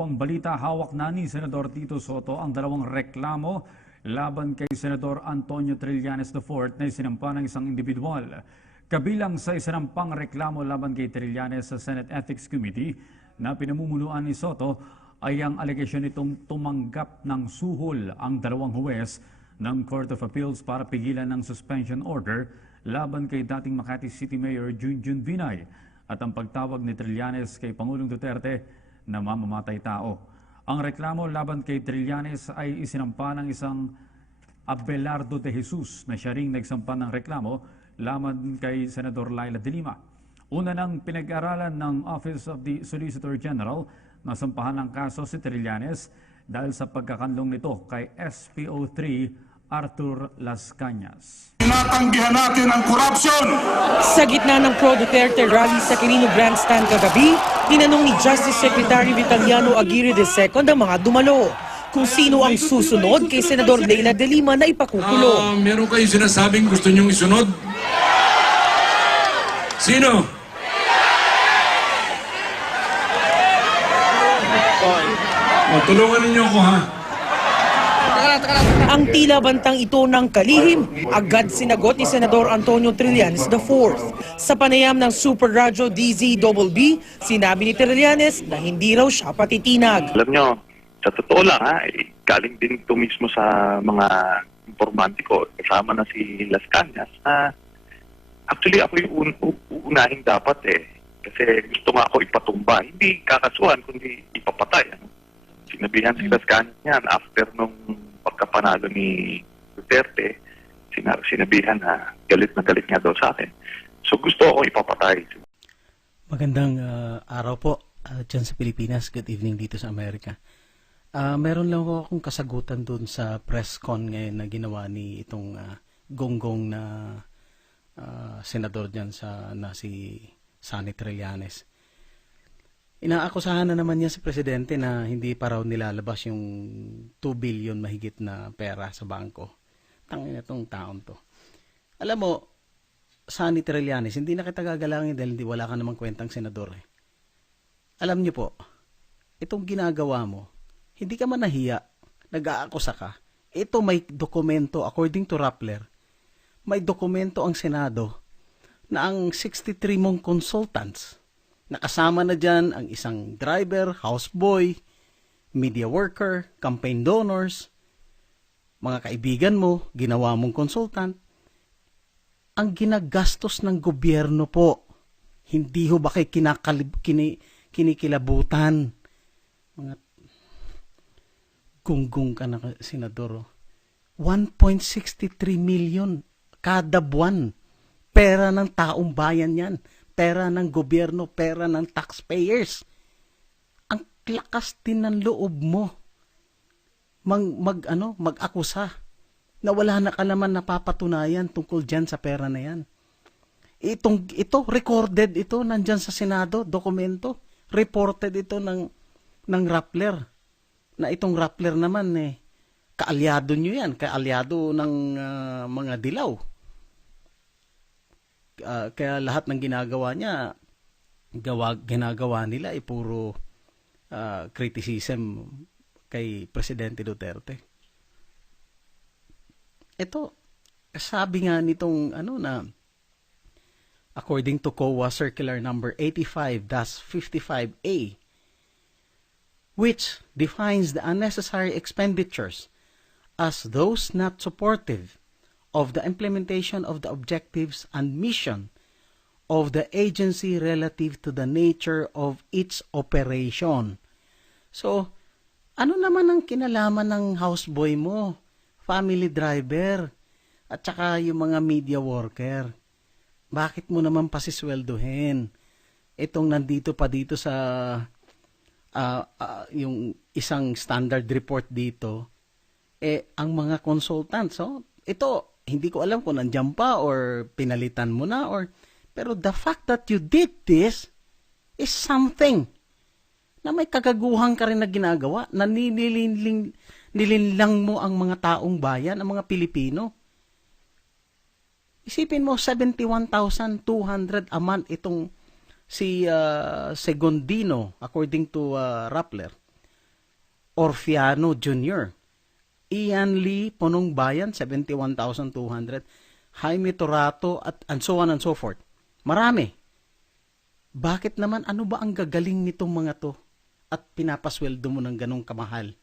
pang balita, hawak na ni Senador Tito Soto ang dalawang reklamo laban kay Senador Antonio Trillanes IV na isinampa ng isang individual. Kabilang sa isinampang reklamo laban kay Trillanes sa Senate Ethics Committee na pinamumunuan ni Soto ay ang alegasyon nitong tumanggap ng suhol ang dalawang huwes ng Court of Appeals para pigilan ng suspension order laban kay dating Makati City Mayor Junjun Binay at ang pagtawag ni Trillanes kay Pangulong Duterte na mamamatay tao. Ang reklamo laban kay Trillanes ay isinampa ng isang Abelardo de Jesus na siya ring nagsampa ng reklamo laban kay Senador Laila de Lima. Una nang pinag-aralan ng Office of the Solicitor General na sampahan ng kaso si Trillanes dahil sa pagkakandong nito kay SPO3 Arthur Las Cañas. Tinatanggihan natin ang korupsyon! Sa gitna ng pro-Duterte rally sa Quirino Grandstand kagabi, tinanong ni Justice Secretary Vitaliano Aguirre II ang mga dumalo kung sino ang susunod kay Senador Leila de Lima na ipakukulong. Meron kayo sinasabing gusto niyong isunod? Sino? Tulungan ninyo ako, ha? Ang tila bantang ito ng kalihim, agad sinagot ni Senador Antonio Trillanes IV. Sa panayam ng Super Radyo DZBB, sinabi ni Trillanes na hindi raw siya patitinag. Alam nyo, sa totoo lang galing din ito mismo sa mga informanti ko, kasama na si Las Cañas, actually ako yung uunahin dapat kasi gusto nga ako ipatumba, hindi kakasuhan kundi ipapatay. Sinabihan si Las Cañas yan after nung pagkapanalo ni Duterte, sinabihan na galit nga daw sa akin. So gusto ako ipapatay. Magandang araw po dyan sa Pilipinas. Good evening dito sa Amerika. Meron lang ako akong kasagutan dun sa press con ngayon na ginawa ni itong gonggong na senador dyan na si Sonny Trillanes. Inaakusahan na naman niya si Presidente na hindi pa raw nilalabas yung 2 billion mahigit na pera sa bangko. Tangin na itong taon to. Alam mo, Sonny Trillanes, hindi na kita gagalangin dahil wala ka namang kwentang senador. Alam niyo po, itong ginagawa mo, hindi ka man nahiya, nag-aakusa ka. Ito may dokumento, according to Rappler, may dokumento ang Senado na ang 63 mong consultants, nakasama na dyan ang isang driver, houseboy, media worker, campaign donors, mga kaibigan mo, ginawa mong consultant, ang ginagastos ng gobyerno po. Hindi ho ba kayo kinikilabutan? Mga gunggong ka na, Senador. 1.63 million kada buwan. Pera ng taong bayan yan. Pera ng gobyerno, pera ng taxpayers. Ang lakas din ng loob mo mag-akusa na wala na ka naman napapatunayan tungkol dyan sa pera na yan. Ito recorded ito nandyan sa Senado, dokumento. Reported ito ng Rappler. Na itong Rappler naman kaalyado nyo yan, kaalyado ng mga dilaw. Kaya lahat ng ginagawa niya, ginagawa nila ay puro criticism kay Presidente Duterte. Ito, sabi nga nitong na according to COA Circular number 85-55A, which defines the unnecessary expenditures as those not supportive of the implementation of the objectives and mission of the agency relative to the nature of its operation. So, ano naman ang kinalaman ng houseboy mo, family driver, at saka yung mga media worker? Bakit mo naman pasisweldohin? Itong nandito pa dito sa yung isang standard report dito, ang mga consultants, ito, hindi ko alam kung nandiyan pa or pinalitan mo na pero the fact that you did this is something na may kagaguhan ka rin na ginagawa na nilinlang mo ang mga taong bayan, ang mga Pilipino. Isipin mo, 71,200 a month itong si Segundino, according to Rappler. Orfiano Jr., Ian Lee Punong Bayan, 71,200, Jaime Torato, at and so on and so forth. Marami. Bakit naman, ano ba ang gagaling nitong mga to at pinapasweldo mo ng ganong kamahal?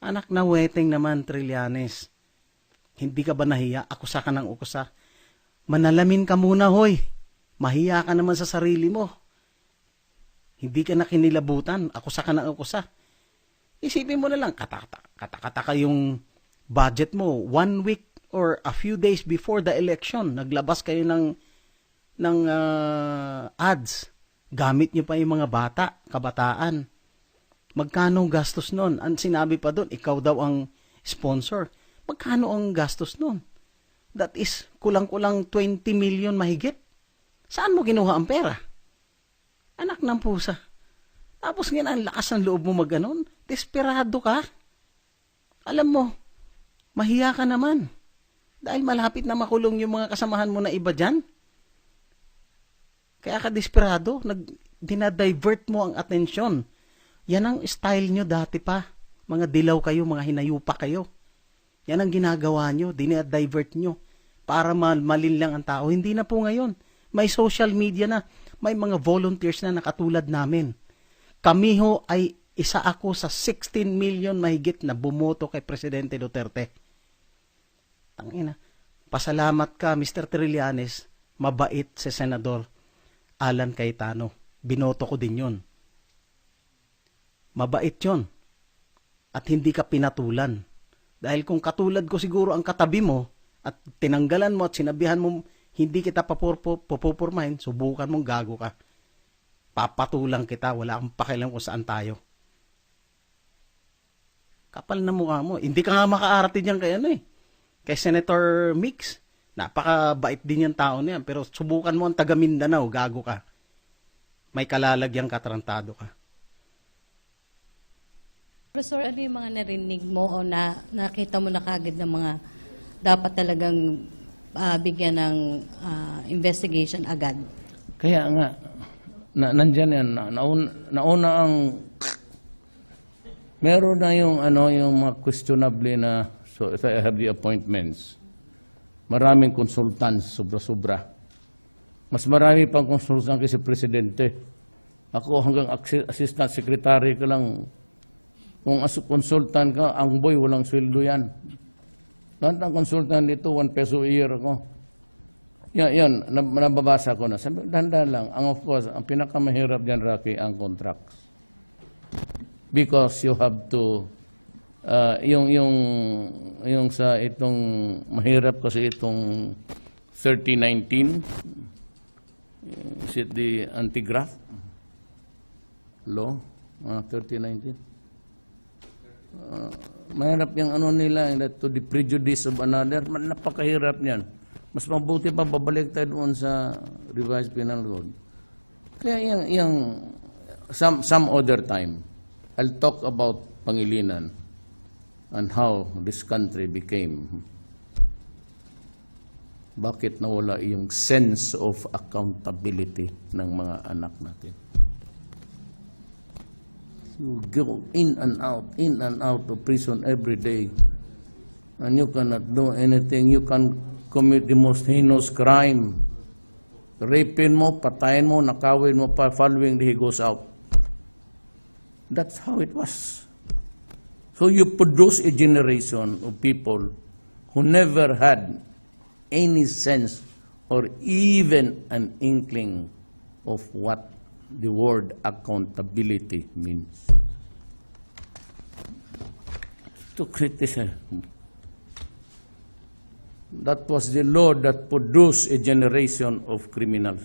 Anak na weteng naman, Trillanes. Hindi ka ba nahiya? Akusa ka ng ukusa. Manalamin ka muna, hoy. Mahiya ka naman sa sarili mo. Hindi ka na kinilabutan. Akusa ka ng akusa. Isipin mo na lang, kata yung budget mo. 1 week or a few days before the election, naglabas kayo ng ads. Gamit nyo pa yung mga bata, kabataan. Magkano ang gastos nun? Ang sinabi pa doon, ikaw daw ang sponsor. Magkano ang gastos nun? That is, kulang-kulang 20 million mahigit. Saan mo kinuha ang pera? Anak ng pusa. Tapos nga, ang lakas ng loob mo mag-ganon. Desperado ka. Alam mo, mahiya ka naman. Dahil malapit na makulong yung mga kasamahan mo na iba dyan. Kaya ka desperado. Dinadivert mo ang atensyon. Yan ang style nyo dati pa. Mga dilaw kayo, mga hinayupa kayo. Yan ang ginagawa nyo. Dinadivert nyo. Para malin lang ang tao. Hindi na po ngayon. May social media na. May mga volunteers na nakatulad namin. Kami ho ay isa ako sa 16 million mahigit na bumoto kay Presidente Duterte. Tangina. Pasalamat ka, Mr. Trillanes. Mabait si Senador Alan Cayetano. Binoto ko din yon. Mabait yon. At hindi ka pinatulan. Dahil kung katulad ko siguro ang katabi mo at tinanggalan mo at sinabihan mo hindi kita papupurmahin, subukan mong gago ka. Papatulang kita, wala akong pakialam kung saan tayo. Kapal na mukha mo. Hindi ka nga makaarati diyan kay kay Senator Mix. Napakabait din yung tao niyan, pero subukan mo ang taga Mindanao, gago ka. May kalalagyang katarantado ka. Professor, ano yung mga narinig mo o nakita mo na kagad ng mga dapat talagang bigyan ng investigation agad? Kaya nga, nandyan yan, nauna ang, meron na yung mga questionable na, so if I have the appointments, maraming consultants, sobra-sobra. Mas marami pang consultant kasi Presidente. Ako hanggang assistant secretary ka lang. Kung consultant ka, ang boy, walang sweldo yan. Lahat ng consultant dito, 1 peso a year ako. Yan, nababasa ko na. Sabi, dahan-dahan lang. Of course, ang pinakamahirap dyan, Rocky, ang contracts. Because you have to, yung sa itong, mahirap kasi itong 3019, is it the anti-graft law? 3019? Mahirap yung nila, to the prejudice of another. Napakahirap niyan. Mas mabuti pa babalik tayo doon sa revised penal code. Kaya some other time, I'll talk about Pangilinan and how this country became. Bakit nawala yung sense of accountability ng mga anak natin? You go in and out of prison every day. And you cannot do anything. You can commit the most heinous crime. Rapin mo, patayin mo, nakawin mo pa, following day he goes out. That's how it was. So you produce a generation of people who never had any sense or even an inkling of what the word accountability means. To criticize. That was the law that produced a generation of criminals.